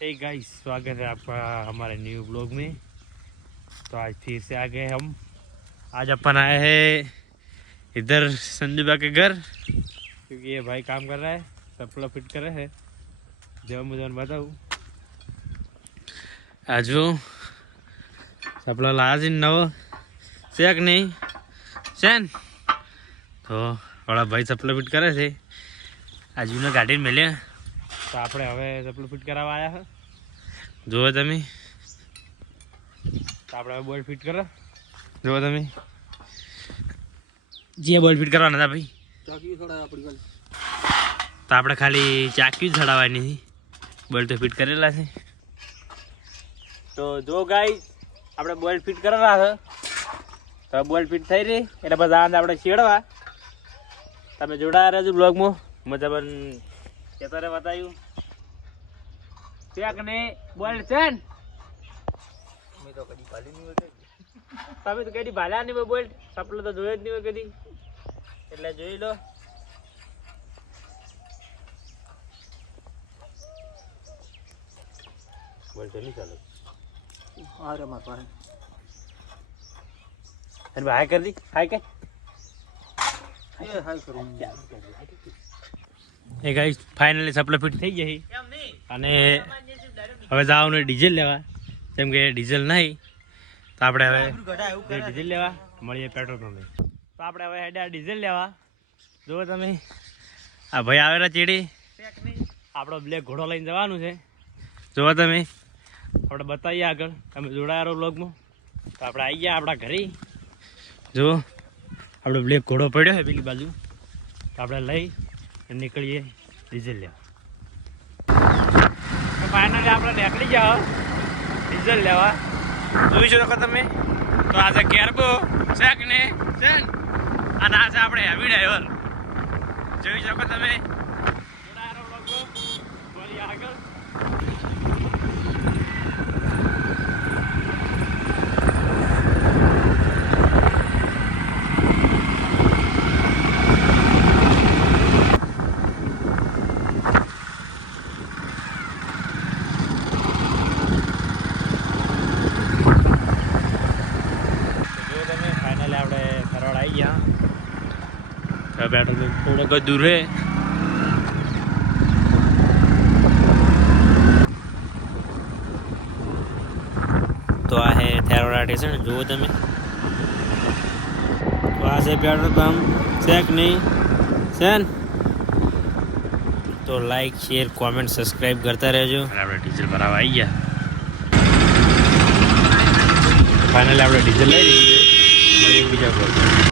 Hey guys, स्वागत है आपका हमारे न्यू ब्लॉग में। तो आज फिर से आ गए हम। आज अपन आए हैं इधर संजू भा के घर, क्योंकि ये भाई काम कर रहा है, सप्ला फिट कर रहा है। जब मुझे बताऊँ आज वो सप्ला लाया जी नव से नहीं चैन, तो बड़ा भाई सप्ला फिट करे थे। आज उन्हें गाड़ी में मिले, तो આપણે હવે સપ્લો ફિટ કરાવવા આવ્યા છે। જુઓ તમે, તો આપણે હવે બોલ્ટ ફિટ કરો। જુઓ તમે, જે બોલ્ટ ફિટ કરવાના હતા ભાઈ, ચાકી છોડાય આપણી ગાડી, તો આપણે ખાલી ચાકી જ છડાવવાની છે, બોલ્ટ તો ફિટ કરેલા છે। તો જો ગાઈસ, આપણે બોલ્ટ ફિટ કરેલા છે, તો બોલ્ટ ફિટ થઈ રહી એટલે બસ આ આપણે છેડવા। તમે જોડાયા રહેજો બ્લોગમાં, મજા પણ કેતરે बताયું ચેક ને બોલ્ટ છે ને મેં તો કદી પાલી નહીં હોય। તમે તો કદી ભાલ્યા નહીં હોય બોલ્ટ, સપલો તો જોયો જ નહીં હોય કદી, એટલે જોઈ લો। બોલ્ટ નહીં ચાલે અરે માર પાસે અરે ભાઈ કરી દી, હાય કે એ હાય કરું। એ ગાઈસ ફાઇનલી સપ્લો ફિટ થઈ ગઈ અને હવે જવાનું ડીઝલ લેવા, જેમ કે ડીઝલ નહીં તો આપણે હવે ડીઝલ લેવા મળીએ પેટ્રોલ પંપે। તો આપણે હવે હેડ્યા ડીઝલ લેવા। જુઓ તમે, આ ભાઈ આવેલા ચીડી, આપણો બ્લેક ઘોડો લઈને જવાનું છે। જુઓ તમે, આપણે બતાવીએ આગળ, તમે જોડાયા રહો બ્લોગમાં। તો આપણે આવી ગયા આપણા ઘરે। જુઓ આપણો બ્લેક ઘોડો પડ્યો છે પેલી બાજુ, તો આપણે લઈ નીકળીએ ડીઝલ લેવા। ફાઇનલી આપણે નીકળી જાઓ ડીઝલ લેવા। જોઈ શકો તમે, તો આ છે કેરબો શેક ને ચેન, અને આ છે આપણે હેવી ડ્રાઈવર। જોઈ શકો તમે, જોડાયેલો લોકો બોલી આગળ। આપણે ખરવાડ આવી ગયા, પેટ્રોલ થોડોક દૂર છે। તો આ છે થેરોડા સ્ટેશન। જુઓ તમે, તો આ છે પેટ્રોલ પંપ છે કે નહીં છે ને? તો લાઈક શેર કોમેન્ટ સબસ્ક્રાઈબ કરતા રહેજો। આપણે ડીઝલ ભરાવા આવી ગયા, ફાઇનલી આપણે ડીઝલ લઈ લઈએ, બીજા કોઈ